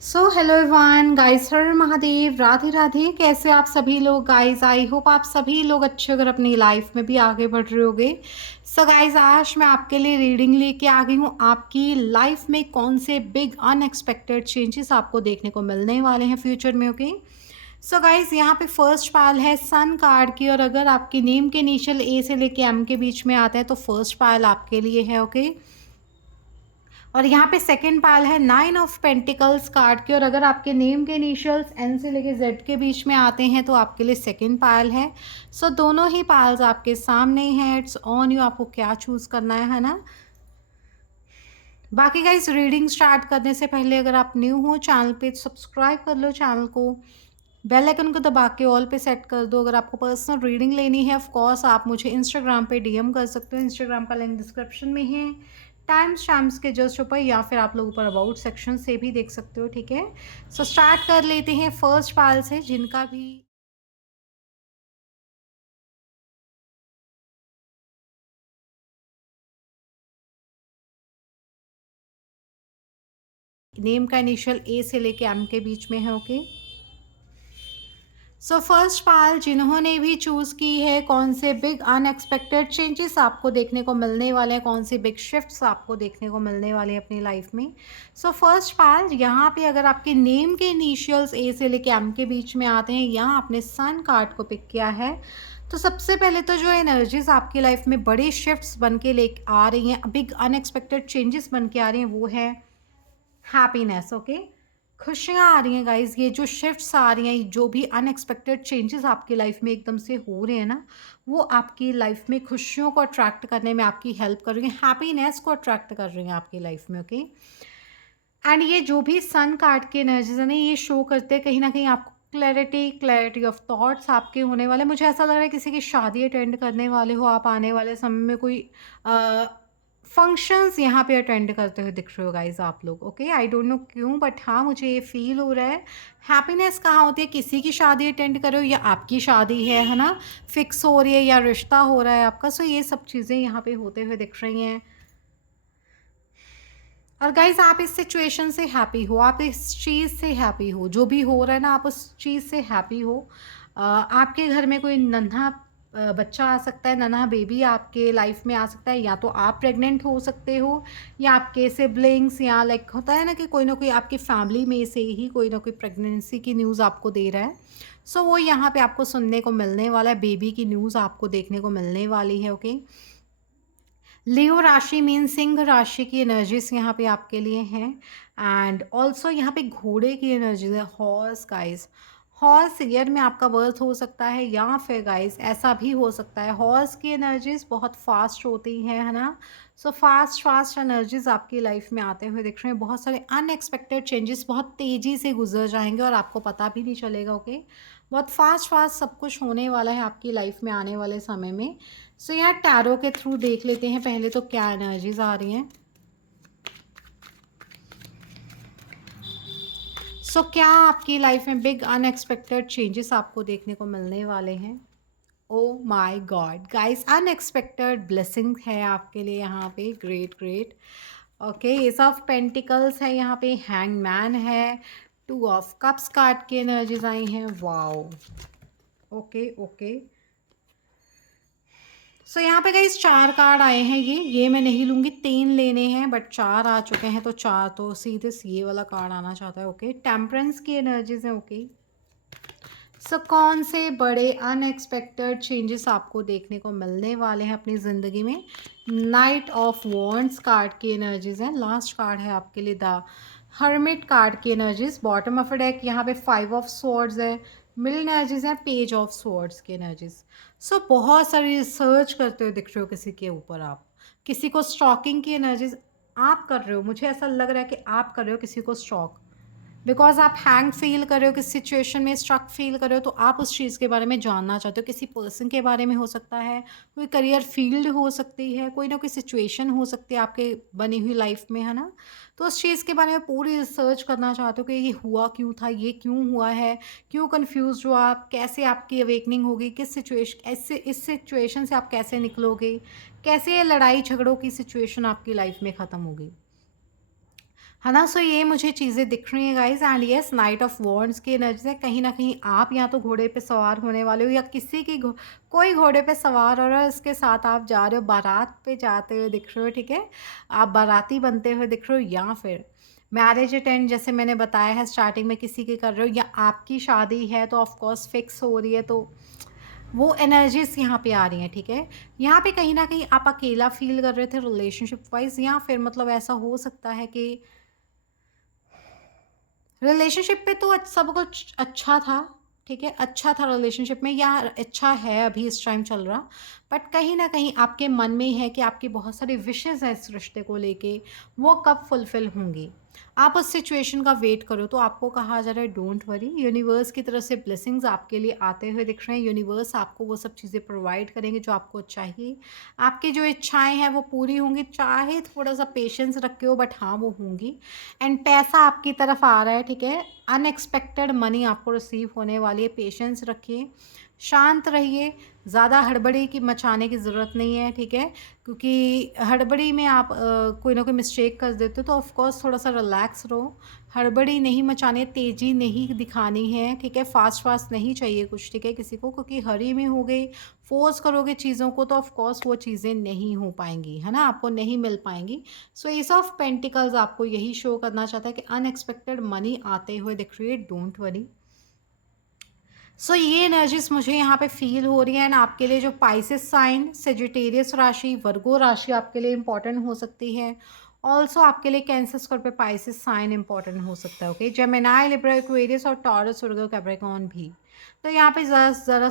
Hello everyone guys, हर महादेव, राधे राधे। कैसे आप सभी लोग गाइस? आई होप आप सभी लोग अच्छे अगर अपनी लाइफ में भी आगे बढ़ रहे होगे। गाइस, आज मैं आपके लिए रीडिंग लेके आ गई हूँ। आपकी लाइफ में कौन से बिग अनएक्सपेक्टेड चेंजेस आपको देखने को मिलने वाले हैं फ्यूचर में। ओके, गाइस, यहाँ पे फर्स्ट पायल है सन कार्ड की, और अगर आपकी नेम के इनिशियल ए से लेके एम के बीच में आता है तो फर्स्ट पायल आपके लिए है। ओके, और यहाँ पे सेकंड पायल है नाइन ऑफ पेंटिकल्स कार्ड की, और अगर आपके नेम के इनिशियल्स एन से लेके जेड के बीच में आते हैं तो आपके लिए सेकंड पायल है। दोनों ही पायल्स आपके सामने हैं। इट्स ऑन यू, आपको क्या चूज़ करना है ना। बाकी गाइस, रीडिंग स्टार्ट करने से पहले अगर आप न्यू हो चैनल पे सब्सक्राइब कर लो चैनल को, बेल आइकन को दबा के ऑल पे सेट कर दो। अगर आपको पर्सनल रीडिंग लेनी है, ऑफ कोर्स आप मुझे इंस्टाग्राम पे डीएम कर सकते हो। इंस्टाग्राम का लिंक डिस्क्रिप्शन में है, टाइम्स शैम्स के जस्ट ऊपर, या फिर आप लोग ऊपर अबाउट सेक्शन से भी देख सकते हो। ठीक है, स्टार्ट कर लेते हैं फर्स्ट पाल से, जिनका भी नेम का इनिशियल ए से लेके एम के बीच में है। ओके, फर्स्ट पाल जिन्होंने भी चूज़ की है, कौन से बिग अनएक्सपेक्टेड चेंजेस आपको देखने को मिलने वाले हैं, कौन से बिग शिफ्ट्स आपको देखने को मिलने वाले हैं अपनी लाइफ में। फर्स्ट पाल, यहाँ पे अगर आपके नेम के इनिशियल्स ए से लेके एम के बीच में आते हैं, यहाँ आपने सन कार्ड को पिक किया है, तो सबसे पहले तो जो एनर्जीज आपकी लाइफ में बड़े शिफ्ट्स बन के ले आ रही हैं, बिग अनएक्सपेक्टेड चेंजेस बन के आ रही हैं, वो है हैप्पीनेस। ओके, खुशियाँ आ रही हैं गाइज। ये जो शिफ्ट्स आ रही हैं, जो भी अनएक्सपेक्टेड चेंजेस आपकी लाइफ में एकदम से हो रहे हैं ना, वो आपकी लाइफ में खुशियों को अट्रैक्ट करने में आपकी हेल्प कर रही हैं, हैप्पीनेस को अट्रैक्ट कर रही हैं आपकी लाइफ में। ओके, एंड ये जो भी सन कार्ड के एनर्जीज है ना, ये शो करते हैं कहीं ना कहीं आपको क्लैरिटी ऑफ थॉट्स आपके होने वाले। मुझे ऐसा लग रहा है किसी की शादी अटेंड करने वाले हो आप आने वाले समय में, कोई फंक्शंस यहाँ पे अटेंड करते हुए दिख रहे हो गाइज आप लोग। ओके, आई डोंट नो क्यों, बट हाँ मुझे ये फील हो रहा है। हैप्पीनेस कहाँ होती है? किसी की शादी अटेंड करो या आपकी शादी है ना, फिक्स हो रही है या रिश्ता हो रहा है आपका। ये सब चीज़ें यहाँ पे होते हुए दिख रही हैं। और गाइज, आप इस सिचुएशन से हैप्पी हो, आप इस चीज़ से हैप्पी हो, जो भी हो रहा है ना, आप उस चीज़ से हैप्पी हो। आपके घर में कोई नन्हा बच्चा आ सकता है, नन्हा बेबी आपके लाइफ में आ सकता है, या तो आप प्रेग्नेंट हो सकते हो, या आपके सिबलिंग्स, या लाइक होता है ना कोई आपकी फैमिली में से ही कोई ना कोई प्रेगनेंसी की न्यूज़ आपको दे रहा है। वो यहाँ पे आपको सुनने को मिलने वाला है, बेबी की न्यूज़ आपको देखने को मिलने वाली है। ओके, लियो राशि मीन सिंह राशि की एनर्जीज यहाँ पे आपके लिए हैं। एंड ऑल्सो यहाँ पे घोड़े की एनर्जीज है, हॉर्स गाइस। हॉर्स ईयर में आपका बर्थ हो सकता है, या फिर गाइस ऐसा भी हो सकता है, हॉर्स की एनर्जीज बहुत फास्ट होती हैं, है ना। फास्ट फास्ट एनर्जीज आपकी लाइफ में आते हुए दिख रहे हैं। बहुत सारे अनएक्सपेक्टेड चेंजेस बहुत तेज़ी से गुजर जाएंगे और आपको पता भी नहीं चलेगा। ओके, बहुत फास्ट फास्ट सब कुछ होने वाला है आपकी लाइफ में आने वाले समय में। यहाँ टैरो के थ्रू देख लेते हैं पहले तो क्या एनर्जीज आ रही हैं। क्या आपकी लाइफ में बिग अनएक्सपेक्टेड चेंजेस आपको देखने को मिलने वाले हैं? Oh my God guys, unexpected blessing है आपके लिए यहाँ पे। Great great. Okay, S of pentacles है यहाँ पे, हैंगमैन है, टू ऑफ कप्स कार्ड की एनर्जीज आई हैं। Wow, okay okay. यहाँ पे गाइस चार कार्ड आए हैं। ये मैं नहीं लूँगी, तीन लेने हैं, बट चार आ चुके हैं, तो चार तो सीधे ये वाला कार्ड आना चाहता है। ओके, टेम्परेंस की एनर्जीज है। ओके, कौन से बड़े अनएक्सपेक्टेड चेंजेस आपको देखने को मिलने वाले हैं अपनी ज़िंदगी में? नाइट ऑफ वॉन्ड्स कार्ड की एनर्जीज हैं। लास्ट कार्ड है आपके लिए द हर्मिट कार्ड की एनर्जीज। बॉटम ऑफ डेक यहाँ पे फाइव ऑफ स्वॉर्ड्स है। मिडिल एनर्जीज हैं पेज ऑफ स्वॉर्ड्स की एनर्जीज। बहुत सारी रिसर्च करते हुए दिख रहे हो किसी के ऊपर, आप किसी को स्टॉकिंग की एनर्जीज आप कर रहे हो। मुझे ऐसा लग रहा है कि आप कर रहे हो किसी को स्टॉक, बिकॉज आप हैंग फील कर रहे हो, किस सिचुएशन में स्ट्रक फील कर रहे हो, तो आप उस चीज़ के बारे में जानना चाहते हो। किसी पर्सन के बारे में हो सकता है, कोई करियर फील्ड हो सकती है, कोई ना कोई सिचुएशन हो सकती है आपके बनी हुई लाइफ में, है ना। तो उस चीज़ के बारे में पूरी रिसर्च करना चाहते हो कि ये हुआ क्यों था, ये क्यों हुआ है, क्यों कन्फ्यूज हो आप, कैसे आपकी अवेकनिंग होगी, किस सिचुएशन ऐसे इस सिचुएशन से आप कैसे निकलोगे, कैसे ये लड़ाई झगड़ों की सिचुएशन आपकी लाइफ में ख़त्म होगी, है ना। सो ये मुझे चीज़ें दिख रही हैं guys. And yes, night of wands की एनर्जी है, कहीं ना कहीं आप या तो घोड़े पे सवार होने वाले हो, या किसी की कोई घोड़े पे सवार हो रहा है, उसके साथ आप जा रहे हो, बारात पे जाते हुए दिख रहे हो, ठीक है, आप बाराती बनते हुए दिख रहे हो, या फिर मैरिज अटेंड जैसे मैंने बताया है स्टार्टिंग में किसी की कर रहे हो, या आपकी शादी है तो ऑफकोर्स फिक्स हो रही है, तो वो एनर्जीज यहाँ पे आ रही हैं, ठीक है। यहाँ पे कहीं ना कहीं आप अकेला फील कर रहे थे रिलेशनशिप वाइज, या फिर मतलब ऐसा हो सकता है कि रिलेशनशिप पे तो सब कुछ अच्छा था, ठीक है, अच्छा था रिलेशनशिप में, या अच्छा है अभी इस टाइम चल रहा, बट कहीं ना कहीं आपके मन में है कि आपकी बहुत सारी विशेज़ हैं इस रिश्ते को लेके, वो कब फुलफ़िल होंगी। आप उस सिचुएशन का वेट करो, तो आपको कहा जा रहा है डोंट वरी, यूनिवर्स की तरफ से ब्लेसिंग्स आपके लिए आते हुए दिख रहे हैं। यूनिवर्स आपको वो सब चीज़ें प्रोवाइड करेंगे जो आपको चाहिए, आपकी जो इच्छाएं हैं वो पूरी होंगी, चाहे थोड़ा सा पेशेंस रखे हो, बट हाँ वो होंगी। एंड पैसा आपकी तरफ आ रहा है, ठीक है, अनएक्सपेक्टेड मनी आपको रिसीव होने वाली है। पेशेंस रखिए, शांत रहिए, ज़्यादा हड़बड़ी की मचाने की ज़रूरत नहीं है, ठीक है, क्योंकि हड़बड़ी में आप कोई ना कोई मिस्टेक कर देते हो, तो ऑफ कोर्स थोड़ा सा रिलैक्स रहो। हड़बड़ी नहीं मचानी है, तेज़ी नहीं दिखानी है, ठीक है, फास्ट फास्ट नहीं चाहिए कुछ, ठीक है, किसी को, क्योंकि हरी में हो गई, फोर्स करोगे चीज़ों को तो ऑफ कोर्स वो चीज़ें नहीं हो पाएंगी, है ना, आपको नहीं मिल पाएंगी। सो एस ऑफ पेंटिकल्स आपको यही शो करना चाहता है कि अनएक्सपेक्टेड मनी आते हुए दिख रही है, डोंट वरी। सो ये एनर्जीज मुझे यहाँ पे फील हो रही है। एंड आपके लिए जो पाइसेस साइन, सेजिटेरियस राशि, वर्गो राशि आपके लिए इंपॉर्टेंट हो सकती है। ऑल्सो आपके लिए Cancer, Scorpio, Pisces sign important हो सकता है, ओके, जेमिनी, लिब्रा, एक्वेरियस और टॉरस, वर्गो, कैप्रिकॉर्न भी। तो यहाँ पे ज़रा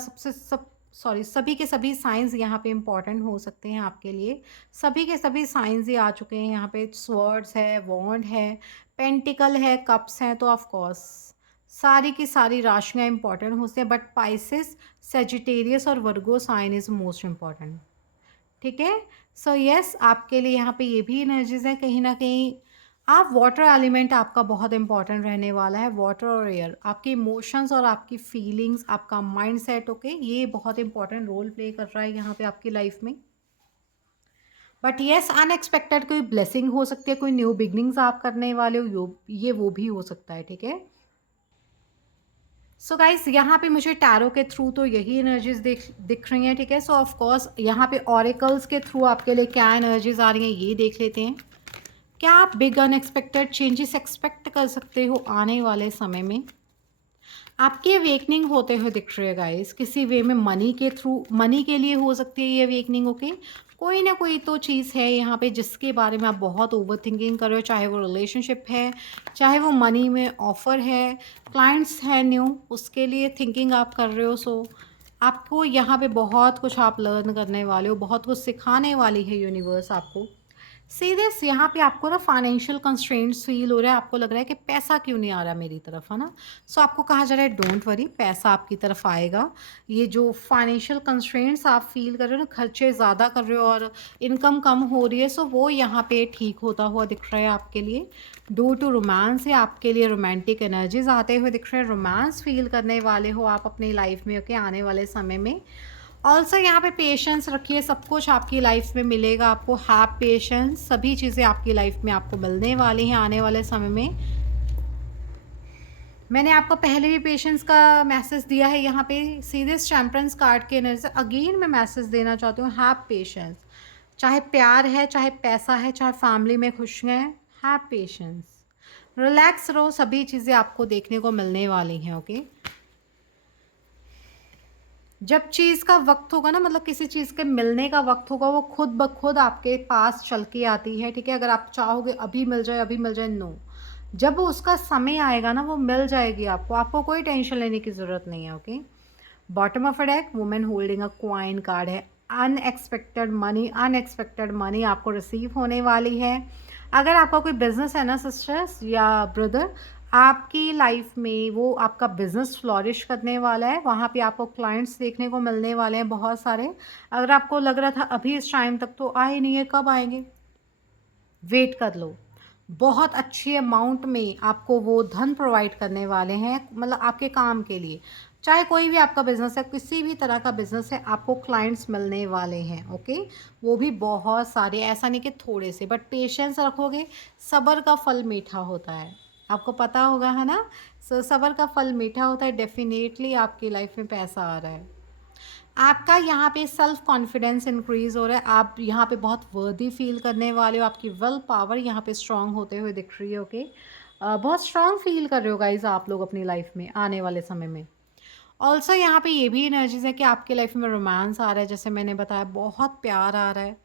सभी के सभी साइंस यहाँ पे इंपॉर्टेंट हो सकते हैं आपके लिए। सभी के सभी साइंस ही आ चुके हैं यहाँ पे। स्वर्ड्स है, वॉन्ड है, पेंटिकल है, कप्स हैं, तो ऑफ कोर्स सारी की सारी राशियाँ इंपॉर्टेंट होती हैं, बट पाइसेस, सेजिटेरियस और वर्गो साइन इज़ मोस्ट इम्पॉर्टेंट, ठीक है। सो यस, आपके लिए यहाँ पे ये भी एनर्जीज है, कहीं ना कहीं आप वाटर एलिमेंट आपका बहुत इंपॉर्टेंट रहने वाला है। वाटर और एयर, आपके इमोशंस और आपकी फीलिंग्स, आपका माइंड सेट, ओके, ये बहुत इंपॉर्टेंट रोल प्ले कर रहा है यहाँ पे आपकी लाइफ में। बट येस, अनएक्सपेक्टेड कोई ब्लेसिंग हो सकती है, कोई न्यू बिगनिंग्स आप करने वाले हो, ये वो भी हो सकता है, ठीक है। सो गाइस, यहाँ पे मुझे टैरो के थ्रू तो यही एनर्जीज दिख रही हैं, ठीक है। सो ऑफ कोर्स यहाँ पे ऑरिकल्स के थ्रू आपके लिए क्या एनर्जीज आ रही हैं ये देख लेते हैं। क्या आप बिग अनएक्सपेक्टेड चेंजेस एक्सपेक्ट कर सकते हो आने वाले समय में? आपकी अवेकनिंग होते हुए दिख रही है गाइस, किसी वे में मनी के थ्रू, मनी के लिए हो सकती है ये अवेकनिंग, ओके। कोई ना कोई तो चीज़ है यहाँ पे जिसके बारे में आप बहुत ओवर थिंकिंग कर रहे हो, चाहे वो रिलेशनशिप है, चाहे वो मनी में ऑफर है, क्लाइंट्स है न्यू, उसके लिए थिंकिंग आप कर रहे हो। सो आपको यहाँ पे बहुत कुछ आप लर्न करने वाले हो, बहुत कुछ सिखाने वाली है यूनिवर्स आपको। सीधे से यहाँ पे आपको ना फाइनेंशियल कंस्ट्रेंट्स फील हो रहा है, आपको लग रहा है कि पैसा क्यों नहीं आ रहा मेरी तरफ, है ना। सो आपको कहा जा रहा है डोंट वरी, पैसा आपकी तरफ आएगा। ये जो फाइनेंशियल कंस्ट्रेंट्स आप फील कर रहे हो ना, खर्चे ज़्यादा कर रहे हो और इनकम कम हो रही है, सो वो यहाँ पे ठीक होता हुआ दिख रहा है आपके लिए। ड्यू टू रोमांस है, आपके लिए रोमांटिक एनर्जीज आते हुए दिख रहे हैं, रोमांस फील करने वाले हो आप अपनी लाइफ में, ओके, आने वाले समय में। ऑल्सो यहाँ पे पेशेंस रखिए, सब कुछ आपकी लाइफ में मिलेगा आपको। हैव पेशेंस, सभी चीज़ें आपकी लाइफ में आपको मिलने वाली हैं आने वाले समय में। मैंने आपको पहले भी पेशेंस का मैसेज दिया है यहाँ पे। सीधे टेम्परेंस कार्ड के एनर्जी से अगेन मैं मैसेज देना चाहती हूँ, हैव पेशेंस। चाहे प्यार है, चाहे पैसा है, चाहे फैमिली में खुश हैं, हैव पेशेंस, रिलैक्स रहो, सभी चीज़ें आपको देखने को मिलने वाली हैं, ओके। जब चीज़ का वक्त होगा ना, मतलब किसी चीज़ के मिलने का वक्त होगा, वो खुद ब खुद आपके पास चल के आती है, ठीक है। अगर आप चाहोगे अभी मिल जाए, अभी मिल जाए, नो, जब उसका समय आएगा ना वो मिल जाएगी आपको, आपको कोई टेंशन लेने की ज़रूरत नहीं है, okay. Bottom of a deck, women holding a coin card है। अनएक्सपेक्टेड मनी आपको रिसीव होने वाली है। अगर आपका कोई बिजनेस है ना सिस्टर्स या ब्रदर, आपकी लाइफ में वो आपका बिजनेस फ्लॉरिश करने वाला है, वहाँ पे आपको क्लाइंट्स देखने को मिलने वाले हैं बहुत सारे। अगर आपको लग रहा था अभी इस टाइम तक तो आए नहीं है, कब आएंगे, वेट कर लो। बहुत अच्छी अमाउंट में आपको वो धन प्रोवाइड करने वाले हैं, मतलब आपके काम के लिए। चाहे कोई भी आपका बिज़नेस है, किसी भी तरह का बिज़नेस है, आपको क्लाइंट्स मिलने वाले हैं, ओके? वो भी बहुत सारे, ऐसा नहीं कि थोड़े से, बट पेशेंस रखोगे, सब्र का फल मीठा होता है। आपको पता होगा, है ना? सो सब्र का फल मीठा होता है, डेफ़िनेटली आपकी लाइफ़ में पैसा आ रहा है। आपका यहाँ पे सेल्फ कॉन्फिडेंस इंक्रीज़ हो रहा है, आप यहाँ पे बहुत वर्दी फ़ील करने वाले हो, आपकी विल पावर यहाँ पे स्ट्रॉन्ग होते हुए दिख रही है, ओके? बहुत स्ट्रॉन्ग फ़ील कर रहे हो गाइज़ आप लोग अपनी लाइफ़ में आने वाले समय में। ऑल्सो यहाँ पे ये भी एनर्जीज़ है कि आपकी लाइफ़ में रोमांस आ रहा है, जैसे मैंने बताया बहुत प्यार आ रहा है।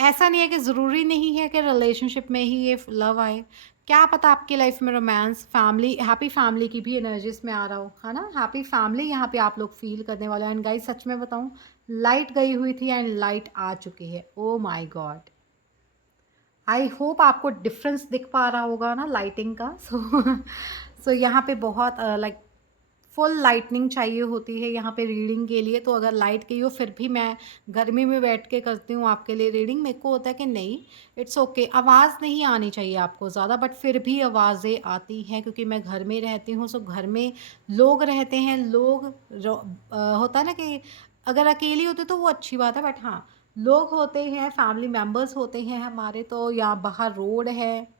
ऐसा नहीं है कि ज़रूरी नहीं है कि रिलेशनशिप में ही ये लव आए। क्या पता आपकी लाइफ़ में रोमांस, फैमिली, हैप्पी फैमिली की भी एनर्जीज़ में आ रहा हो, है ना? हैप्पी फैमिली यहाँ पे आप लोग फ़ील करने वाले हो एंड गाइस सच में बताऊँ, लाइट गई हुई थी एंड लाइट आ चुकी है। Oh my God! I hope आपको डिफ़रेंस दिख पा रहा होगा ना लाइटिंग का। सो यहाँ पे बहुत लाइक फुल लाइटनिंग चाहिए होती है यहाँ पे रीडिंग के लिए, तो अगर लाइट गई हो फिर भी मैं गर्मी में बैठ के करती हूँ आपके लिए रीडिंग। मेरे को होता है कि नहीं, इट्स ओके, आवाज़ नहीं आनी चाहिए आपको ज़्यादा, बट फिर भी आवाज़ें आती हैं क्योंकि मैं घर में रहती हूँ। सो घर में लोग रहते हैं, होता है ना कि अगर अकेली होते तो वो अच्छी बात है, बट हाँ, लोग होते हैं, फैमिली मेम्बर्स होते हैं हमारे, तो या बाहर रोड है,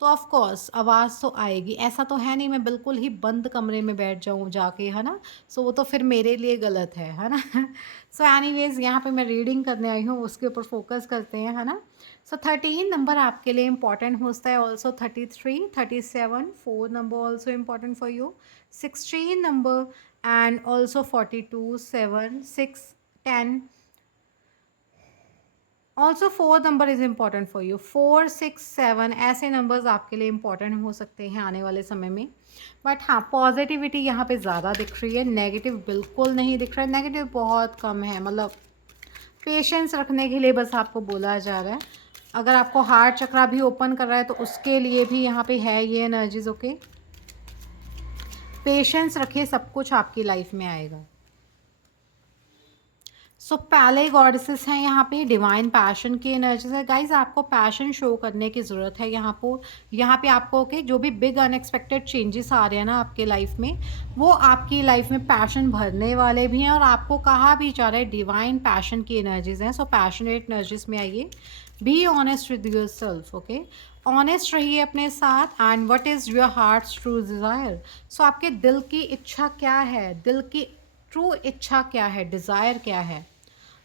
तो ऑफ कोर्स आवाज़ तो आएगी। ऐसा तो है नहीं मैं बिल्कुल ही बंद कमरे में बैठ जाऊँ जाके, है ना? सो वो तो फिर मेरे लिए गलत है ना? सो एनीवेज़ यहाँ पे मैं रीडिंग करने आई हूँ, उसके ऊपर फ़ोकस करते हैं, है ना? सो 13 नंबर आपके लिए इम्पोर्टेंट होता है, also 33, 37, 4 number also important for you, 16 number and also 42, 7, 6, 10, also 4 number is important for you, 4, 6, 7 ऐसे नंबर्स आपके लिए इम्पॉर्टेंट हो सकते हैं आने वाले समय में। बट हाँ, पॉजिटिविटी यहाँ पे ज़्यादा दिख रही है, नेगेटिव बिल्कुल नहीं दिख रहा है, नेगेटिव बहुत कम है। मतलब पेशेंस रखने के लिए बस आपको बोला जा रहा है। अगर आपको हार्ट चक्रा भी ओपन कर रहा है तो उसके लिए भी यहाँ पे है ये एनर्जीज, ओके? पेशेंस रखिए, सब कुछ आपकी लाइफ में आएगा। सो पहले गॉडेसेस हैं यहाँ पे, डिवाइन पैशन की एनर्जीज है गाइज। आपको पैशन शो करने की ज़रूरत है यहाँ पे आपको के जो भी बिग अनएक्सपेक्टेड चेंजेस आ रहे हैं ना आपके लाइफ में, वो आपकी लाइफ में पैशन भरने वाले भी हैं, और आपको कहा भी जा रहा है डिवाइन पैशन की एनर्जीज हैं। सो पैशनेट एनर्जीज में आइए, be honest with yourself, okay? Honest रहिए अपने साथ, and what is your heart's true desire. So आपके दिल की इच्छा क्या है, दिल की ट्रू इच्छा क्या है, डिज़ायर क्या है,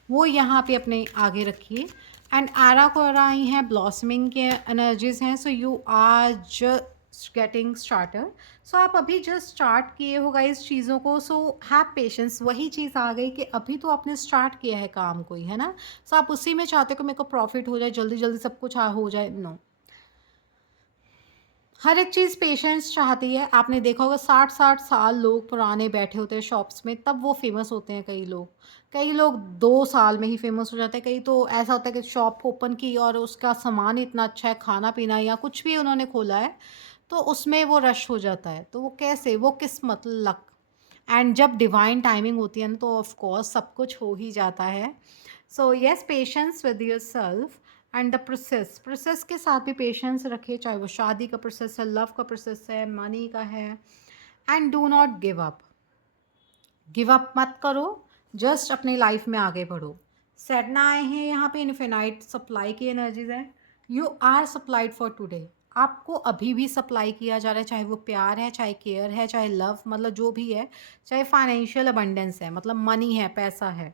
वो यहाँ पे अपने आगे रखिए। एंड आरा कोरा आई हैं, ब्लॉसमिंग के एनर्जीज हैं। So you are just getting starter. So आप अभी जस्ट स्टार्ट किए होगा इस चीज़ों को, सो हैव पेशेंस। वही चीज़ आ गई कि अभी तो आपने स्टार्ट किया है काम कोई, है ना? सो आप उसी में चाहते हो कि मेरे को प्रॉफिट हो जाए, जल्दी जल्दी सब कुछ हो जाए। नो, हर एक चीज़ पेशेंस चाहती है। आपने देखा होगा 60-60 साल लोग पुराने बैठे होते हैं शॉप्स में, तब वो फेमस होते हैं। कई लोग 2 साल में ही फेमस हो जाते हैं। कई तो ऐसा होता है कि शॉप ओपन की और उसका सामान इतना अच्छा है, खाना-पीना या कुछ भी उन्होंने खोला है, तो उसमें वो रश हो जाता है। तो वो कैसे? वो किस्मत, लक। एंड जब डिवाइन टाइमिंग होती है ना, तो ऑफ कोर्स सब कुछ हो ही जाता है। So yes, patience with yourself and the process के साथ भी पेशेंस रखिए, चाहे वो शादी का प्रोसेस है, लव का प्रोसेस है, मनी का है। And do not give up मत करो, जस्ट अपनी लाइफ में आगे बढ़ो। सैडना आए हैं यहाँ पे, इन्फिनाइट सप्लाई की एनर्जीज है। You are supplied for today. आपको अभी भी सप्लाई किया जा रहा है, चाहे वो प्यार है, चाहे केयर है, चाहे लव, मतलब जो भी है, चाहे फाइनेंशियल अबंडेंस है, मतलब मनी है, पैसा है,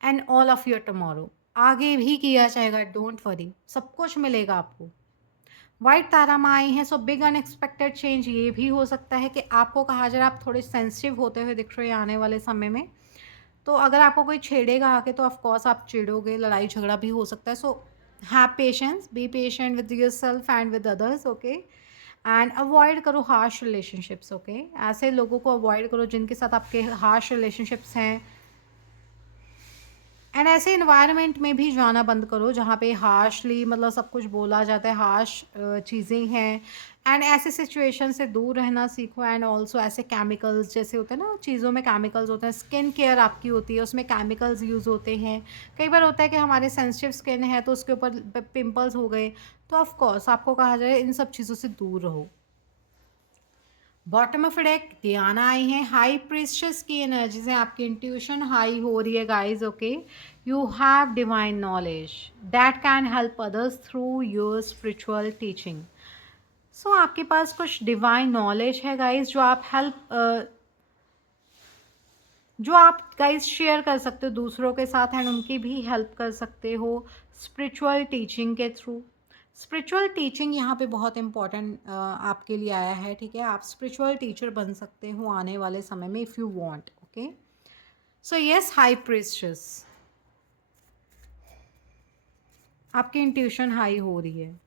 and all of your tomorrow आगे भी किया जाएगा। डोंट वरी, सब कुछ मिलेगा आपको। वाइट तारा में आई हैं, सो बिग अनएक्सपेक्टेड चेंज ये भी हो सकता है कि आपको कहा जा रहा है आप थोड़े सेंसिटिव होते हुए दिख रहे हैं आने वाले समय में। तो अगर आपको कोई छेड़ेगा आके तो ऑफ कोर्स आप चिढ़ोगे, लड़ाई झगड़ा भी हो सकता है। So have patience, be patient with yourself and with others, okay? And avoid करो हार्श रिलेशनशिप्स, ओके? ऐसे लोगों को अवॉइड करो जिनके साथ आपके हार्श रिलेशनशिप्स हैं। एंड ऐसे इन्वायरमेंट में भी जाना बंद करो जहाँ पे हार्शली, मतलब सब कुछ बोला जाता है, हार्श चीज़ें हैं। एंड ऐसे सिचुएशन से दूर रहना सीखो। एंड ऑल्सो ऐसे केमिकल्स जैसे होते हैं ना, चीज़ों में केमिकल्स होते हैं, स्किन केयर आपकी होती है, उसमें केमिकल्स यूज़ होते हैं। कई बार होता है कि हमारे सेंसिटिव स्किन है तो उसके ऊपर पिंपल्स हो गए, तो ऑफ कोर्स आपको कहा जाए इन सब चीज़ों से दूर रहो। बॉटम ऑफ डेक डियाना आई हैं, हाई प्रिस्टेस की एनर्जीज हैं, आपकी इंट्यूशन हाई हो रही है guys, okay. You have divine knowledge that can help others through your spiritual teaching. So आपके पास कुछ डिवाइन नॉलेज है गाइज जो आप गाइज शेयर कर सकते हो दूसरों के साथ, एंड उनकी भी हेल्प कर सकते हो स्पिरिचुअल टीचिंग के थ्रू। स्पिरिचुअल टीचिंग यहाँ पे बहुत इम्पॉर्टेंट आपके लिए आया है, ठीक है। आप स्पिरिचुअल टीचर बन सकते हो आने वाले समय में if you want, okay. So yes, high priestess, आपकी इंट्यूशन हाई हो रही है।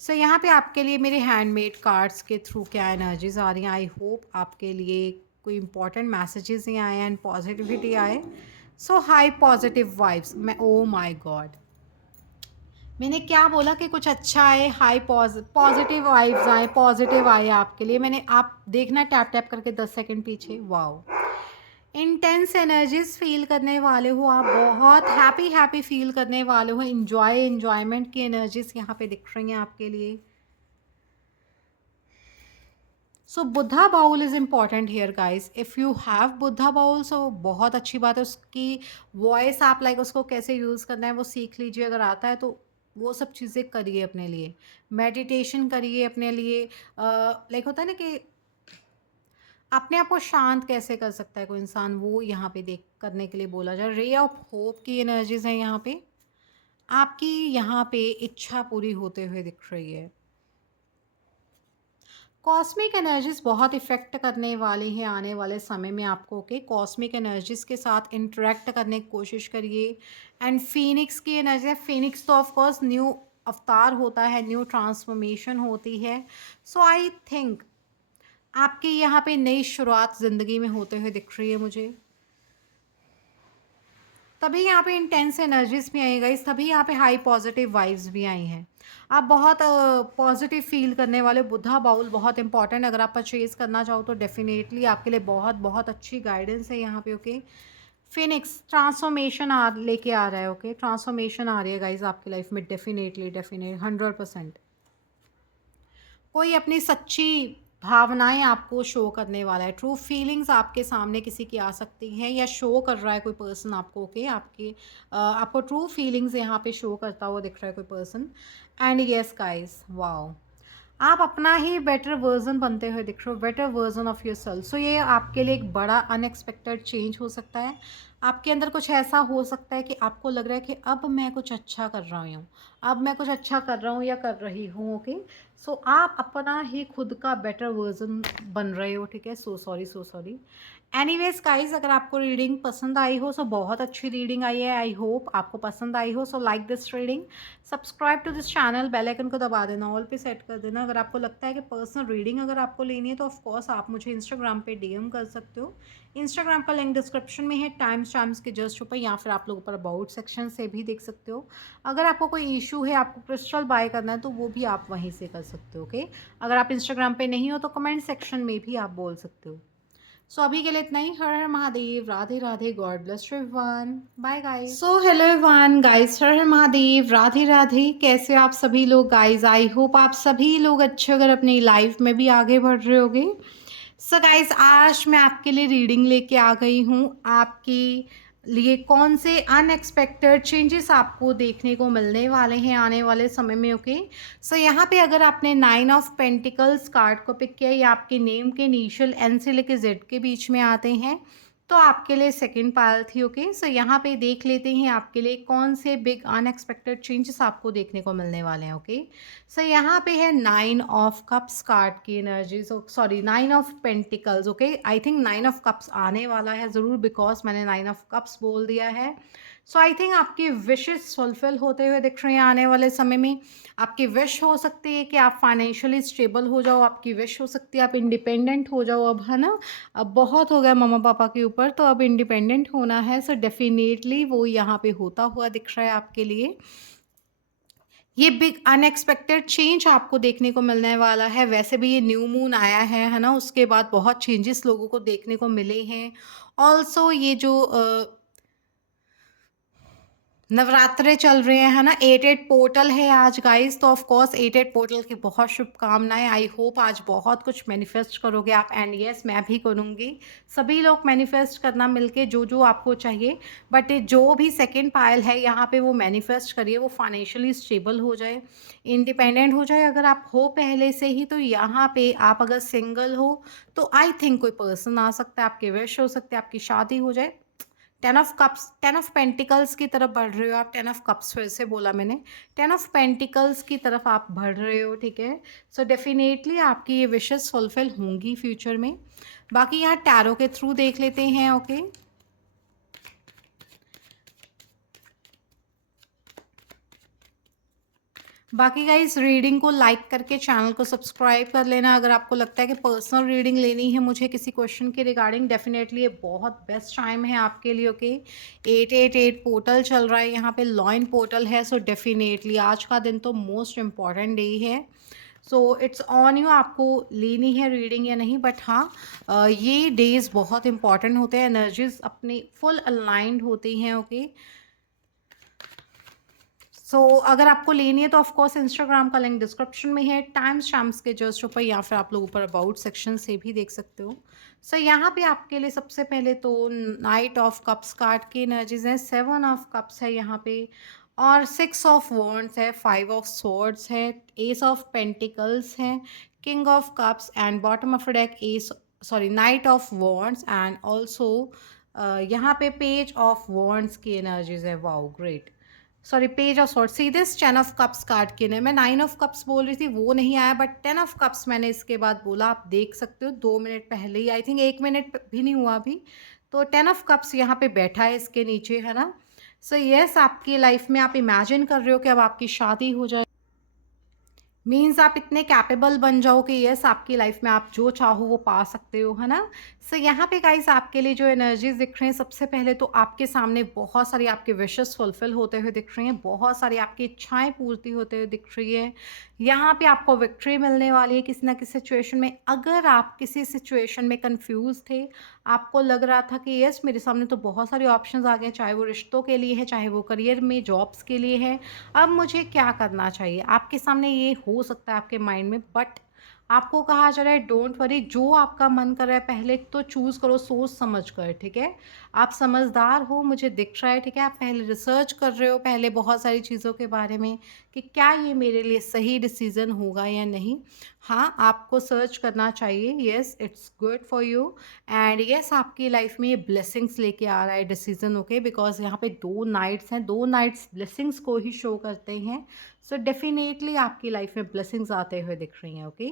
सो यहाँ पे आपके लिए मेरे हैंडमेड कार्ड्स के थ्रू क्या एनर्जीज आ रही हैं, आई होप आपके लिए कोई इंपॉर्टेंट मैसेजेस ही आए एंड पॉजिटिविटी आए। सो हाई पॉजिटिव वाइब्स, मैं ओ माय गॉड, मैंने क्या बोला कि कुछ अच्छा आए, हाई पॉजिटिव वाइब्स आए, पॉजिटिव आए आपके लिए। मैंने, आप देखना टैप टैप करके 10 सेकंड पीछे, वाओ। इंटेंस एनर्जीज फील करने वाले हो आप, बहुत हैप्पी हैप्पी फील करने वाले हो, एंजॉयमेंट की एनर्जीज यहाँ पे दिख रही हैं आपके लिए। So Buddha bowl is important here guys, if you have Buddha bowl so बहुत अच्छी बात है। उसकी वॉइस आप लाइक उसको कैसे यूज़ करना है वो सीख लीजिए, अगर आता है तो वो सब चीज़ें करिए अपने लिए, मेडिटेशन करिए अपने लिए। लाइक होता है ना कि अपने आप को शांत कैसे कर सकता है कोई इंसान, वो यहाँ पे देख करने के लिए बोला जाए। रे ऑफ होप की एनर्जीज हैं यहाँ पे, आपकी यहाँ पे इच्छा पूरी होते हुए दिख रही है। कॉस्मिक एनर्जीज बहुत इफ़ेक्ट करने वाली हैं आने वाले समय में आपको, ओके। कॉस्मिक एनर्जीज के साथ इंटरेक्ट करने की कोशिश करिए। एंड फीनिक्स की एनर्जी है, फीनिक्स तो ऑफ कोर्स न्यू अवतार होता है, न्यू ट्रांसफॉर्मेशन होती है। सो आई थिंक आपकी यहाँ पे नई शुरुआत ज़िंदगी में होते हुए दिख रही है मुझे। तभी यहाँ पे इंटेंस एनर्जीज भी आई गाइस, तभी यहाँ पे हाई पॉजिटिव वाइब्स भी आई हैं। आप बहुत पॉजिटिव फील करने वाले। बुद्धा बाउल बहुत इंपॉर्टेंट, अगर आप परचेज करना चाहो तो डेफिनेटली आपके लिए बहुत बहुत अच्छी गाइडेंस है यहाँ पे, ओके। फिनिक्स ट्रांसफॉर्मेशन लेके आ रहा है, ओके। ट्रांसफॉर्मेशन आ रही है गाइज आपकी लाइफ में, डेफिनेटली 100%। कोई अपनी सच्ची भावनाएं आपको शो करने वाला है, ट्रू फीलिंग्स आपके सामने किसी की आ सकती हैं, या शो कर रहा है कोई पर्सन आपको, ओके। आपको ट्रू फीलिंग्स यहाँ पे शो करता हुआ दिख रहा है कोई person. And yes guys, wow, आप अपना ही बेटर वर्जन बनते हुए दिख रहे हो, better version of yourself. So ये आपके लिए एक बड़ा अनएक्सपेक्टेड चेंज हो सकता है। आपके अंदर कुछ ऐसा हो सकता है कि आपको लग रहा है कि अब मैं कुछ अच्छा कर रहा हूँ, अब मैं कुछ अच्छा कर रहा हूँ या कर रही हूँ, ओके। सो आप अपना ही खुद का बेटर वर्जन बन रहे हो, ठीक है। So sorry, so sorry. Anyways guys, अगर आपको रीडिंग पसंद आई हो, सो बहुत अच्छी रीडिंग आई है, आई होप आपको पसंद आई हो। So like this reading, subscribe to this channel, bell icon को दबा देना, ऑल पे सेट कर देना। अगर आपको लगता है कि पर्सनल रीडिंग अगर आपको लेनी है तो ऑफ कोर्स आप मुझे इंस्टाग्राम पे डीएम कर सकते हो। इंस्टाग्राम का लिंक डिस्क्रिप्शन में है, टाइम्स के जस्ट ऊपर, या फिर आप लोग ऊपर अबाउट सेक्शन से भी देख सकते हो। अगर आपको कोई इशू है, आपको क्रिस्टल बाय करना है, तो वो भी आप वहीं से कर सकते हो, ओके। अगर आप इंस्टाग्राम पे नहीं हो तो कमेंट सेक्शन में भी आप बोल सकते हो। सो अभी के लिए इतना ही। हर हर Mahadev, Radhe Radhe, god bless everyone, bye guys. So hello everyone guys, हर हर महादेव, राधे राधे। कैसे हो आप सभी लोग गाइस, आई होप आप सभी लोग अच्छे अगर अपनी लाइफ में भी आगे बढ़ रहे होगे। सो गाइस, आज मैं आपके लिए रीडिंग लेके आ गई हूँ, आपकी लिए कौन से अनएक्सपेक्टेड चेंजेस आपको देखने को मिलने वाले हैं आने वाले समय में, ओके। सो यहाँ पे अगर आपने 9 ऑफ पेंटिकल्स कार्ड को पिक किया, या आपके नेम के इनिशियल एन से लेके जेड के बीच में आते हैं, तो आपके लिए सेकंड पायल थी, ओके। सो यहाँ पे देख लेते हैं आपके लिए कौन से बिग अनएक्सपेक्टेड चेंजेस आपको देखने को मिलने वाले हैं, ओके। सो यहाँ पे है 9 ऑफ कप्स कार्ड की energies, sorry 9 of pentacles, okay. I think 9 of cups आने वाला है ज़रूर, बिकॉज मैंने 9 ऑफ कप्स बोल दिया है। सो आई थिंक आपकी विशेस फुलफिल होते हुए दिख रहे हैं आने वाले समय में। आपकी विश हो सकती है कि आप फाइनेंशियली स्टेबल हो जाओ, आपकी विश हो सकती है आप इंडिपेंडेंट हो जाओ, अब है ना। अब बहुत हो गया मम्मा पापा के ऊपर, तो अब इंडिपेंडेंट होना है। सो डेफिनेटली वो यहाँ पे होता हुआ दिख रहा है आपके लिए। ये बिग अनएक्सपेक्टेड चेंज आपको देखने को मिलने वाला है। वैसे भी ये न्यू मून आया है ना, उसके बाद बहुत चेंजेस लोगों को देखने को मिले हैं। ऑल्सो ये जो नवरात्रे चल रहे हैं, है ना? 8-8 पोर्टल है आज गाइस, तो ऑफ कोर्स 8-8 पोर्टल की बहुत शुभकामनाएं। आई होप आज बहुत कुछ मैनिफेस्ट करोगे आप, एंड यस मैं भी करूँगी। सभी लोग मैनिफेस्ट करना मिलके जो जो आपको चाहिए, बट जो भी सेकंड पायल है यहाँ पे वो मैनिफेस्ट करिए, वो फाइनेंशियली स्टेबल हो जाए, इंडिपेंडेंट हो जाए। अगर आप हो पहले से ही, तो यहाँ पे आप अगर सिंगल हो तो आई थिंक कोई पर्सन आ सकता है, आपके विश हो सकते हैं, आपकी शादी हो जाए। 10 ऑफ कप्स, 10 ऑफ पेंटिकल्स की तरफ बढ़ रहे हो आप। 10 ऑफ कप्स फिर से बोला मैंने, 10 ऑफ पेंटिकल्स की तरफ आप बढ़ रहे हो, ठीक है? सो डेफिनेटली आपकी ये विशेस फुलफिल होंगी फ्यूचर में। बाकी यहाँ टैरो के थ्रू देख लेते हैं, ओके? बाकी गाइस रीडिंग को लाइक करके चैनल को सब्सक्राइब कर लेना। अगर आपको लगता है कि पर्सनल रीडिंग लेनी है मुझे किसी क्वेश्चन के रिगार्डिंग, डेफिनेटली ये बहुत बेस्ट टाइम है आपके लिए, ओके? 888 पोर्टल चल रहा है यहाँ पे, लॉइन पोर्टल है, सो डेफिनेटली आज का दिन तो मोस्ट इम्पॉर्टेंट डे है। सो इट्स ऑन यू, आपको लेनी है रीडिंग या नहीं, बट हाँ ये डेज बहुत इंपॉर्टेंट होते हैं, एनर्जीज अपनी फुल अलाइंड होती हैं, ओके? अगर आपको लेनी है तो ऑफकोर्स इंस्टाग्राम का लिंक डिस्क्रिप्शन में है, टाइम स्टैम्प्स के जस्ट ऊपर, या फिर आप लोग ऊपर अबाउट सेक्शन से भी देख सकते हो। यहाँ पे आपके लिए सबसे पहले तो नाइट ऑफ कप्स कार्ड की एनर्जीज हैं, 7 ऑफ कप्स है यहाँ पे, और 6 ऑफ वॉन्ड्स है, 5 ऑफ स्वॉर्ड्स है, एस ऑफ पेंटिकल्स है, king of cups, and bottom of deck S, sorry, night of wands, and also यहाँ पे पेज ऑफ वॉन्ड्स की एनर्जीज है। Wow great, sorry, page of sword, सीधे 10 of cups card के ने, मैं 9 ऑफ कप्स बोल रही थी, वो नहीं आया, बट 10 ऑफ कप्स मैंने इसके बाद बोला, आप देख सकते हो 2 मिनट पहले ही, आई थिंक 1 मिनट भी नहीं हुआ अभी, तो 10 ऑफ कप्स यहाँ पे बैठा है इसके नीचे, है ना? यस आपकी लाइफ में आप इमेजिन कर रहे हो कि अब आपकी शादी हो जाए, मीन्स आप इतने कैपेबल बन जाओ कि यस आपकी लाइफ में आप जो चाहो वो पा सकते हो, है ना? यहाँ पे गाइस आपके लिए जो एनर्जीज दिख रहे हैं, सबसे पहले तो आपके सामने बहुत सारी आपके विशेस फुलफिल होते हुए दिख रही हैं, बहुत सारी आपकी इच्छाएं पूर्ति होते हुए दिख रही है। यहाँ पे आपको विक्ट्री मिलने वाली है किसी ना किसी सिचुएशन में। अगर आप किसी सिचुएशन में कंफ्यूज थे, आपको लग रहा था कि यस मेरे सामने तो बहुत सारे ऑप्शंस आ गए, चाहे वो रिश्तों के लिए है, चाहे वो करियर में जॉब्स के लिए है, अब मुझे क्या करना चाहिए, आपके सामने ये हो सकता है आपके माइंड में, बट आपको कहा जा रहा है डोंट वरी, जो आपका मन कर रहा है पहले तो चूज़ करो सोच समझ कर, ठीक है? आप समझदार हो, मुझे दिख रहा है, ठीक है? आप पहले रिसर्च कर रहे हो पहले बहुत सारी चीज़ों के बारे में कि क्या ये मेरे लिए सही डिसीज़न होगा या नहीं। हाँ, आपको सर्च करना चाहिए, yes it's good for you, and yes आपकी लाइफ में ये ब्लेसिंग्स लेके आ रहा है डिसीज़न, ओके? बिकॉज़ यहाँ पे 2 नाइट्स हैं, 2 नाइट्स ब्लेसिंग्स को ही शो करते हैं। डेफ़िनेटली आपकी लाइफ में ब्लेसिंग्स आते हुए दिख रही हैं, ओके?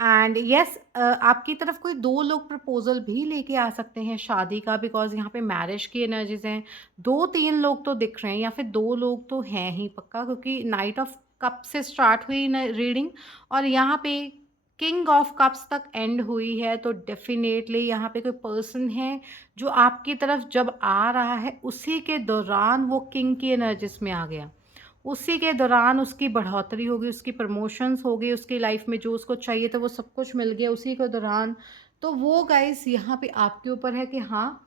एंड येस आपकी तरफ कोई 2 लोग प्रपोज़ल भी लेके आ सकते हैं शादी का, बिकॉज़ यहाँ पे मैरिज की एनर्जीज़ हैं। 2-3 लोग तो दिख रहे हैं, या फिर 2 लोग तो हैं ही पक्का, क्योंकि नाइट ऑफ कप से स्टार्ट हुई न रीडिंग, और यहाँ पे किंग ऑफ कप्स तक एंड हुई है, तो डेफ़िनेटली यहाँ पे कोई पर्सन है जो आपकी तरफ जब आ रहा है, उसी के दौरान वो किंग की एनर्जीज़ में आ गया। उसी के दौरान उसकी बढ़ोतरी होगी, उसकी प्रमोशंस होगी, उसकी लाइफ में जो उसको चाहिए था वो सब कुछ मिल गया उसी के दौरान। तो वो गाइस यहाँ पे आपके ऊपर है कि हाँ,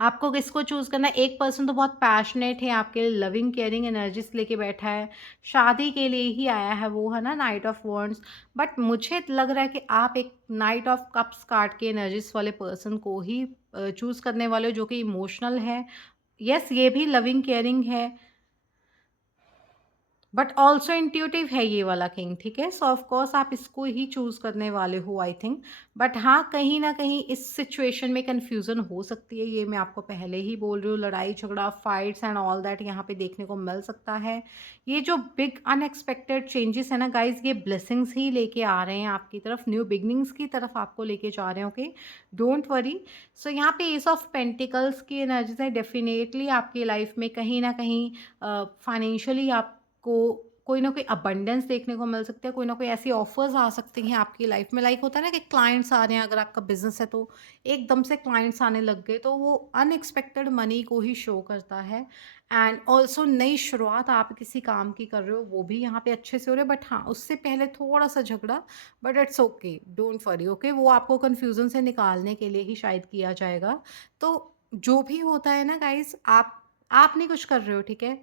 आपको किसको चूज़ करना है। एक पर्सन तो बहुत पैशनेट है आपके लिए, लविंग केयरिंग एनर्जीज लेके बैठा है, शादी के लिए ही आया है वो, है ना? नाइट ऑफ वॉन्ड्स, बट मुझे लग रहा है कि आप एक नाइट ऑफ कप्स कार्ड के एनर्जीज वाले पर्सन को ही चूज़ करने वाले हो, जो कि इमोशनल है। यस ये भी लविंग केयरिंग है, बट ऑल्सो इंट्यूटिव है ये वाला किंग, ठीक है? ऑफ कोर्स आप इसको ही चूज़ करने वाले हो आई थिंक, बट हाँ कहीं ना कहीं इस सिचुएशन में कन्फ्यूज़न हो सकती है, ये मैं आपको पहले ही बोल रही हूँ। लड़ाई झगड़ा, फाइट्स एंड ऑल दैट यहाँ पे देखने को मिल सकता है। ये जो बिग अनएक्सपेक्टेड चेंजेस है ना गाइज, ये ब्लेसिंग्स ही लेके आ रहे हैं आपकी तरफ, न्यू बिगनिंग्स की तरफ आपको लेके जा रहे हैं, ओके? Don't worry. यहाँ पे एस ऑफ पेंटिकल्स की एनर्जीज है, डेफिनेटली आपकी लाइफ में कहीं ना कहीं फाइनेंशियली आप को कोई ना कोई अबंडेंस देखने को मिल सकता है, कोई ना कोई ऐसी ऑफर्स आ सकती हैं आपकी लाइफ में। लाइक होता है ना कि क्लाइंट्स आ रहे हैं, अगर आपका बिजनेस है तो एकदम से क्लाइंट्स आने लग गए, तो वो अनएक्सपेक्टेड मनी को ही शो करता है। एंड ऑल्सो नई शुरुआत आप किसी काम की कर रहे हो, वो भी यहाँ पे अच्छे से हो रहे हैं, बट हाँ उससे पहले थोड़ा सा झगड़ा, but it's okay, don't worry, okay? वो आपको कन्फ्यूज़न से निकालने के लिए ही शायद किया जाएगा। तो जो भी होता है ना गाइज, आप आप नहीं कुछ कर रहे हो, ठीक है?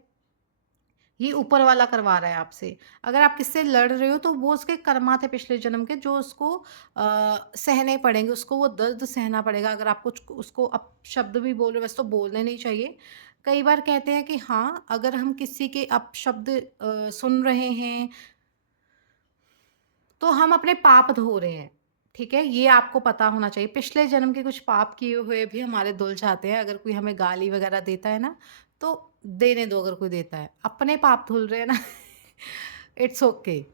ये ऊपर वाला करवा रहा है आपसे। अगर आप किससे लड़ रहे हो तो वो उसके कर्मा थे पिछले जन्म के, जो उसको सहने पड़ेंगे, उसको वो दर्द सहना पड़ेगा। अगर आप कुछ उसको अपशब्द भी बोल रहे हो, वैसे तो बोलने नहीं चाहिए। कई बार कहते हैं कि हाँ, अगर हम किसी के अपशब्द सुन रहे हैं, तो हम अपने पाप धो रहे हैं, ठीक है? ये आपको पता होना चाहिए। पिछले जन्म के कुछ पाप किए हुए भी हमारे धुल जाते हैं। अगर कोई हमें गाली वगैरह देता है ना, तो देने दो अगर कोई देता है। अपने पाप धुल रहे हैं ना, इट्स ओके।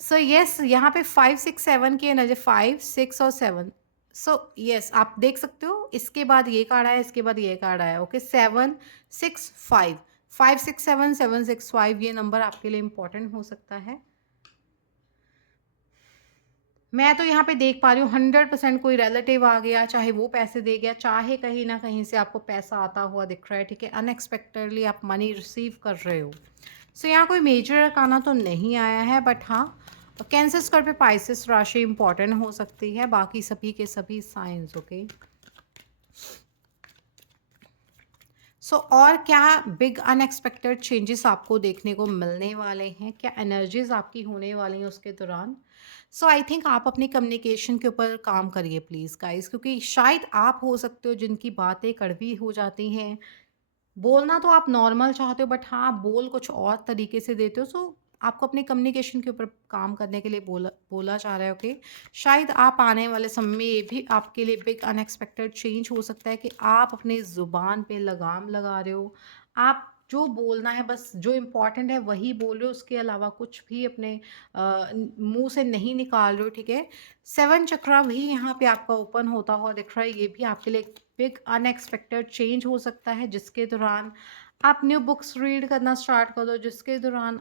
सो येस, यहाँ पे 5, 6, 7 की एनर्जी, 5, 6 और 7। सो येस, आप देख सकते हो, इसके बाद ये कार्ड आया, इसके बाद ये कार्ड आया, ओके? 7, 6, 5, 5, 6, 7, 7, 6, 5, ये नंबर आपके लिए इम्पोर्टेंट हो सकता है। मैं तो यहाँ पे देख पा रही हूँ 100% कोई रिलेटिव आ गया, चाहे वो पैसे दे गया, चाहे कहीं न कहीं से आपको पैसा आता हुआ दिख रहा है, ठीक है? अनएक्सपेक्टेडली आप मनी रिसीव कर रहे हो। सो यहाँ कोई मेजर अरकाना तो नहीं आया है, बट हाँ, कैंसर, स्कॉर्पियो, पाइसेस राशि इम्पोर्टेंट हो सकती है, बाकी सभी के सभी साइंस, ओके? सो और क्या बिग अनएक्सपेक्टेड चेंजेस आपको देखने को मिलने वाले हैं? क्या एनर्जीज़ आपकी होने वाली हैं उसके दौरान? सो आई थिंक आप अपनी कम्युनिकेशन के ऊपर काम करिए प्लीज़ गाइज़, क्योंकि शायद आप हो सकते हो जिनकी बातें कड़वी हो जाती हैं। बोलना तो आप नॉर्मल चाहते हो, बट हाँ, आप बोल कुछ और तरीके से देते हो। सो आपको अपनी कम्युनिकेशन के ऊपर काम करने के लिए बोला बोला जा रहा है, ओके? शायद आप आने वाले समय में, ये भी आपके लिए बिग अनएक्सपेक्टेड चेंज हो सकता है कि आप अपनी ज़ुबान पे लगाम लगा रहे हो। आप जो बोलना है, बस जो इम्पोर्टेंट है वही बोल रहे हो, उसके अलावा कुछ भी अपने मुँह से नहीं निकाल रहे हो, ठीक है? 7 चक्रा भी यहाँ पे आपका ओपन होता हुआ दिख रहा है, ये भी आपके लिए एक बिग अनएक्सपेक्टेड चेंज हो सकता है, जिसके दौरान आप न्यू बुक्स रीड करना स्टार्ट कर दो, जिसके दौरान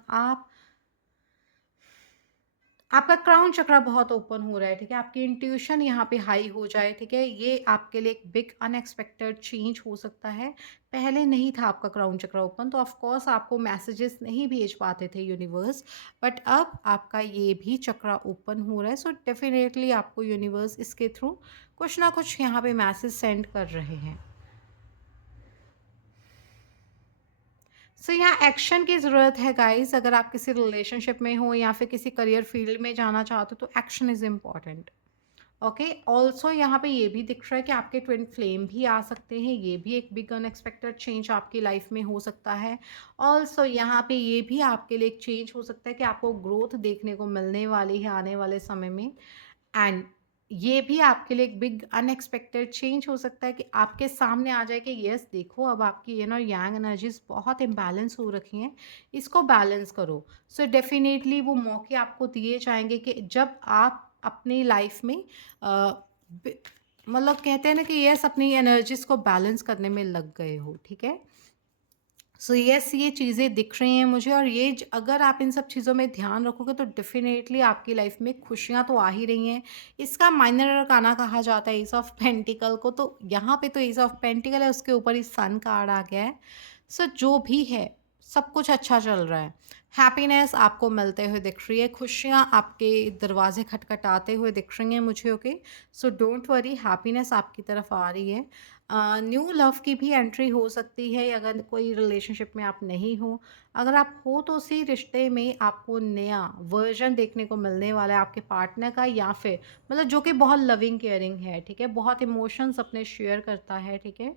आपका क्राउन चक्र बहुत ओपन हो रहा है, ठीक है? आपकी इंट्यूशन यहाँ पे हाई हो जाए, ठीक है? ये आपके लिए एक बिग अनएक्सपेक्टेड चेंज हो सकता है। पहले नहीं था आपका क्राउन चक्र ओपन, तो ऑफ कोर्स आपको मैसेजेस नहीं भेज पाते थे यूनिवर्स, बट अब आपका ये भी चक्र ओपन हो रहा है। सो डेफिनेटली आपको यूनिवर्स इसके थ्रू कुछ ना कुछ यहाँ पे मैसेज सेंड कर रहे हैं। सो यहाँ एक्शन की ज़रूरत है गाइस। अगर आप किसी रिलेशनशिप में हो या फिर किसी करियर फील्ड में जाना चाहते हो, तो action is important, okay? Also यहाँ पे ये भी दिख रहा है कि आपके ट्विन फ्लेम भी आ सकते हैं, ये भी एक बिग अनएक्सपेक्टेड चेंज आपकी लाइफ में हो सकता है। ऑल्सो यहाँ पे ये भी आपके लिए एक चेंज हो सकता है कि आपको ग्रोथ देखने को मिलने वाली है आने वाले समय में। एंड ये भी आपके लिए एक बिग अनएक्सपेक्टेड चेंज हो सकता है कि आपके सामने आ जाए कि यस देखो, अब आपकी येन और यांग एनर्जीज बहुत इम्बैलेंस हो रखी हैं, इसको बैलेंस करो। सो डेफिनेटली वो मौके आपको दिए जाएंगे कि जब आप अपनी लाइफ में मतलब कहते हैं ना कि यस अपनी एनर्जीज को बैलेंस करने में लग गए हो, ठीक है? सो यस, ये चीज़ें दिख रही हैं मुझे, और ये अगर आप इन सब चीज़ों में ध्यान रखोगे तो डेफिनेटली आपकी लाइफ में खुशियाँ तो आ ही रही हैं। इसका माइनर अरकाना कहा जाता है एस ऑफ पेंटिकल को, तो यहाँ पे तो एस ऑफ पेंटिकल है, उसके ऊपर ही सन कार्ड आ गया है। सो जो भी है, सब कुछ अच्छा चल रहा है। हैप्पीनेस आपको मिलते हुए दिख रही है, खुशियाँ आपके दरवाजे खटखटाते हुए दिख रही हैं मुझे, okay? So don't worry, happiness आपकी तरफ आ रही है। न्यू लव की भी एंट्री हो सकती है अगर कोई रिलेशनशिप में आप नहीं हो। अगर आप हो तो उसी रिश्ते में आपको नया वर्जन देखने को मिलने वाला है आपके पार्टनर का, या फिर मतलब जो कि बहुत लविंग केयरिंग है, ठीक है? बहुत इमोशंस अपने शेयर करता है, ठीक है?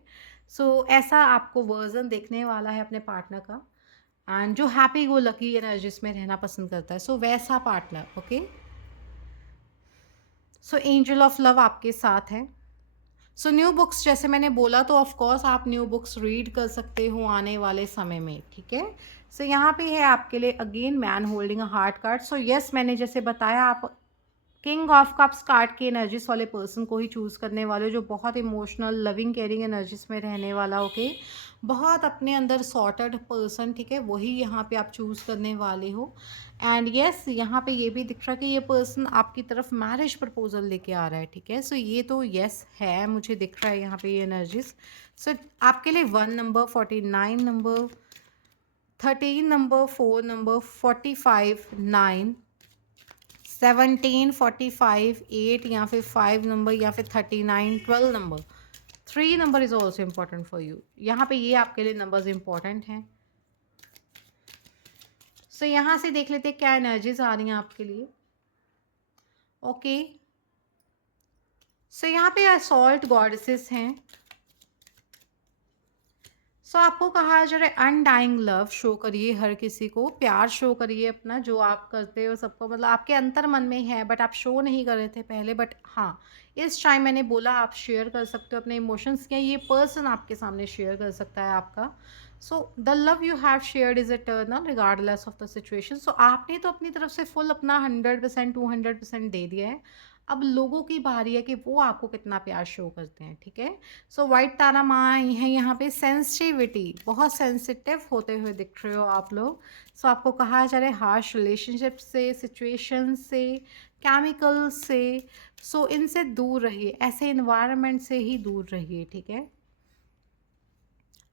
सो ऐसा आपको वर्जन देखने वाला है अपने पार्टनर का, एंड जो हैप्पी गो लकी एनर्जीज में रहना पसंद करता है, सो वैसा partner, okay? So angel of love आपके साथ है। सो न्यू बुक्स जैसे मैंने बोला, तो ऑफ कोर्स आप न्यू बुक्स रीड कर सकते हो आने वाले समय में, ठीक है? सो यहाँ पे है आपके लिए again man holding a heart card. So yes, मैंने जैसे बताया, आप किंग ऑफ कप्स कार्ड की एनर्जीज वाले पर्सन को ही चूज़ करने वाले हो, जो बहुत इमोशनल लविंग केयरिंग एनर्जीज में रहने वाला, ओके? बहुत अपने अंदर सॉर्टेड पर्सन, ठीक है? वही यहाँ पे आप चूज़ करने वाले हो। एंड यस, यहाँ पे ये भी दिख रहा है कि ये पर्सन आपकी तरफ मैरिज प्रपोजल लेके आ रहा है, ठीक है? सो ये तो यस है, मुझे दिख रहा है यहाँ पे ये एनर्जीज। सो आपके लिए 1 नंबर, 49 नंबर, 13 नंबर, 4 नंबर, 45, 9, 17, 45, 8, या फिर 5 नंबर, या फिर 39, 12 number, 3 number is also important for you. यहाँ पे ये आपके लिए नंबर्स इम्पॉर्टेंट हैं। सो यहाँ से देख लेते हैं क्या एनर्जीज आ रही हैं आपके लिए। ओके, सो यहाँ पे असॉल्ट गॉडेसेस हैं। सो आपको कहा जा रहा है अनडाइंग लव शो करिए, हर किसी को प्यार शो करिए अपना, जो आप करते हो सबको, मतलब आपके अंतर मन में है बट आप शो नहीं कर रहे थे पहले, बट हाँ इस टाइम मैंने बोला आप शेयर कर सकते हो अपने इमोशंस। क्या ये पर्सन आपके सामने शेयर कर सकता है आपका। So the love you have shared is eternal regardless of the situation. So आपने तो अपनी तरफ से फुल अपना 100% 200% दे दिया है। अब लोगों की बारी है कि वो आपको कितना प्यार शो करते हैं, ठीक है। सो वाइट तारा माँ आई हैं यहाँ पे। सेंसिटिविटी, बहुत सेंसिटिव होते हुए दिख रहे हो आप लोग। सो आपको कहा जा रहा है हार्श रिलेशनशिप से, सिचुएशन से, केमिकल से, सो इनसे दूर रहिए, ऐसे इन्वायरमेंट से ही दूर रहिए, ठीक है।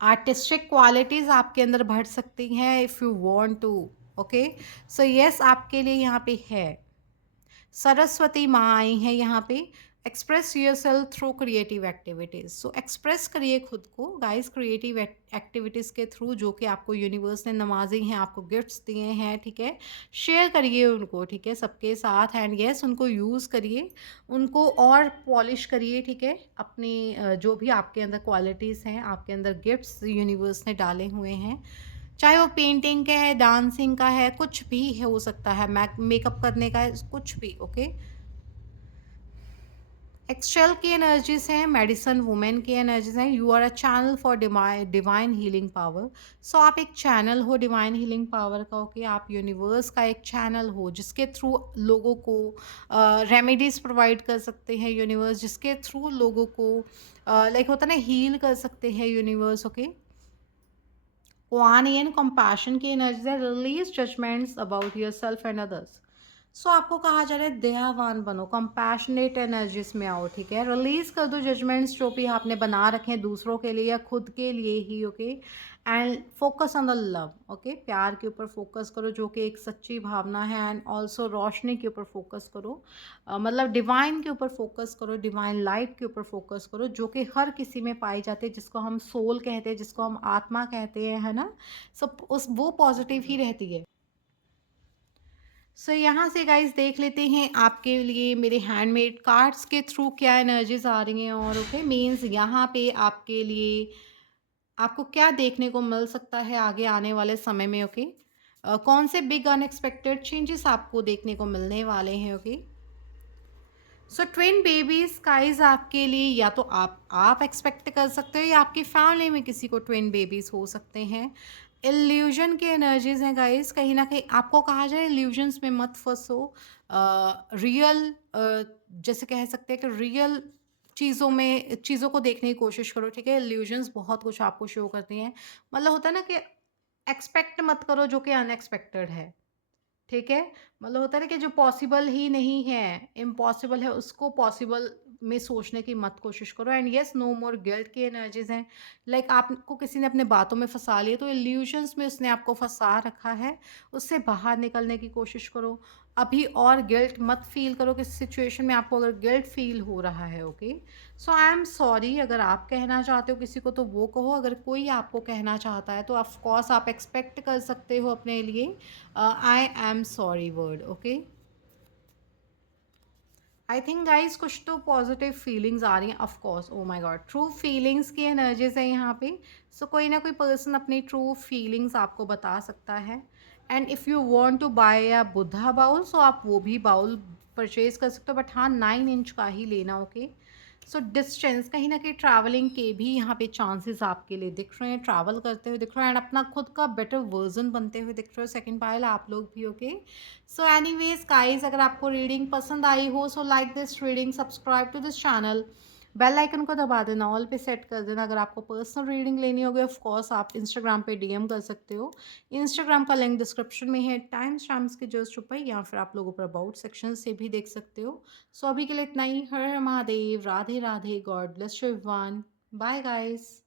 आर्टिस्टिक क्वालिटीज़ आपके अंदर बढ़ सकती हैं if you want to. Okay, so yes आपके लिए यहाँ पे है। सरस्वती माँ आई हैं यहाँ पे। Express your self through creative activities. So express करिए खुद को गाइस क्रिएटिव एक्टिविटीज़ के थ्रू, जो कि आपको यूनिवर्स ने नवाजी हैं, आपको गिफ्ट्स दिए हैं, ठीक है। शेयर करिए उनको, ठीक है, सबके साथ। एंड यस उनको यूज़ करिए, उनको और पॉलिश करिए, ठीक है। अपनी जो भी आपके अंदर क्वालिटीज़ हैं, आपके अंदर गिफ्ट्स यूनिवर्स ने डाले हुए हैं, चाहे वो पेंटिंग का है, डांसिंग का है, कुछ भी है, हो सकता है मेकअप करने का है, कुछ भी। ओके, एक्सेल की एनर्जीज हैं, मेडिसन वुमेन की एनर्जीज हैं। You are a channel for divine healing power. So आप एक चैनल हो डिवाइन हीलिंग पावर का। ओके, आप यूनिवर्स का एक चैनल हो जिसके थ्रू लोगों को रेमेडीज प्रोवाइड कर सकते हैं यूनिवर्स, जिसके थ्रू लोगों को लाइक होता है ना, हील कर सकते हैं यूनिवर्स। ओके, क्वानियन कंपैशन की एनर्जी है। Release judgments about yourself and others. So आपको कहा जा रहा है दयावान बनो, कंपैशनेट एनर्जीज में आओ, ठीक है। रिलीज कर दो जजमेंट्स जो भी आपने बना रखे हैं दूसरों के लिए या खुद के लिए ही। Okay, and focus on the love. Okay, प्यार के ऊपर फोकस करो जो कि एक सच्ची भावना है। एंड ऑल्सो रोशनी के ऊपर फोकस करो, मतलब डिवाइन के ऊपर फोकस करो, डिवाइन लाइट के ऊपर फोकस करो, जो कि हर किसी में पाई जाती है, जिसको हम सोल कहते हैं, जिसको हम आत्मा कहते हैं, है ना। सब उस वो पॉजिटिव ही रहती है। सो यहाँ से गाइस देख लेते हैं आपके लिए मेरे हैंडमेड कार्ड्स के थ्रू क्या एनर्जीज आ रही हैं। और ओके मीन्स यहाँ पे आपके लिए आपको क्या देखने को मिल सकता है आगे आने वाले समय में। ओके, कौन से बिग अनएक्सपेक्टेड चेंजेस आपको देखने को मिलने वाले हैं। ओके, सो ट्विन बेबीज गाइस आपके लिए या तो आप एक्सपेक्ट कर सकते हो या आपकी फैमिली में किसी को ट्विन बेबीज हो सकते हैं। इल्यूजन की एनर्जीज हैं गाइस, कहीं ना कहीं आपको कहा जाए इल्यूजन्स में मत फंसो। रियल जैसे कह सकते हैं कि रियल चीज़ों को देखने की कोशिश करो, ठीक है। इल्यूजन्स बहुत कुछ आपको शो करती हैं, मतलब होता है ना कि एक्सपेक्ट मत करो जो कि अनएक्सपेक्टेड है, ठीक है। मतलब होता है ना कि जो पॉसिबल ही नहीं है, इम्पॉसिबल है, उसको पॉसिबल में सोचने की मत कोशिश करो। And yes no more guilt की एनर्जीज हैं। लाइक आपको किसी ने अपने बातों में फंसा लिया, तो इल्यूशंस में उसने आपको फंसा रखा है, उससे बाहर निकलने की कोशिश करो। अभी और गिल्ट मत फील करो किसी सिचुएशन में आपको अगर गिल्ट फील हो रहा है। Okay, so I am sorry, अगर आप कहना चाहते हो किसी को तो वो कहो, अगर कोई आपको कहना चाहता है तो ऑफ कोर्स आप एक्सपेक्ट कर सकते हो अपने लिए I am sorry word. Okay, I think guys कुछ तो पॉजिटिव फीलिंग्स आ रही हैं। Of course, oh my God, true feelings की एनर्जीज है यहाँ पे। सो कोई ना कोई पर्सन अपनी ट्रू फीलिंग्स आपको बता सकता है। And if you want to buy a Buddha bowl, so आप वो भी बाउल परचेज कर सकते हो, बट हाँ 9 इंच का ही लेना। ओके, सो डिस्टेंस, कहीं ना कहीं ट्रैवलिंग के भी यहाँ पे चांसेस आपके लिए दिख रहे हैं, ट्रैवल करते हुए दिख रहे हैं, एंड अपना खुद का बेटर वर्जन बनते हुए दिख रहे हो। सेकंड पायल आप लोग भी। ओके, सो एनीवेज गाइस, अगर आपको रीडिंग पसंद आई हो so like this reading, subscribe to this channel, bell icon को दबा देना, ऑल पे सेट कर देना। अगर आपको पर्सनल रीडिंग लेनी होगी ऑफ कोर्स आप इंस्टाग्राम पे डीएम कर सकते हो, इंस्टाग्राम का लिंक डिस्क्रिप्शन में है, टाइम स्टैम्प्स के जस्ट ऊपर, या फिर आप लोग ऊपर अबाउट सेक्शन से भी देख सकते हो। सो अभी के लिए इतना ही। हर हर Mahadev, Radhe Radhe, god bless you everyone, bye guys.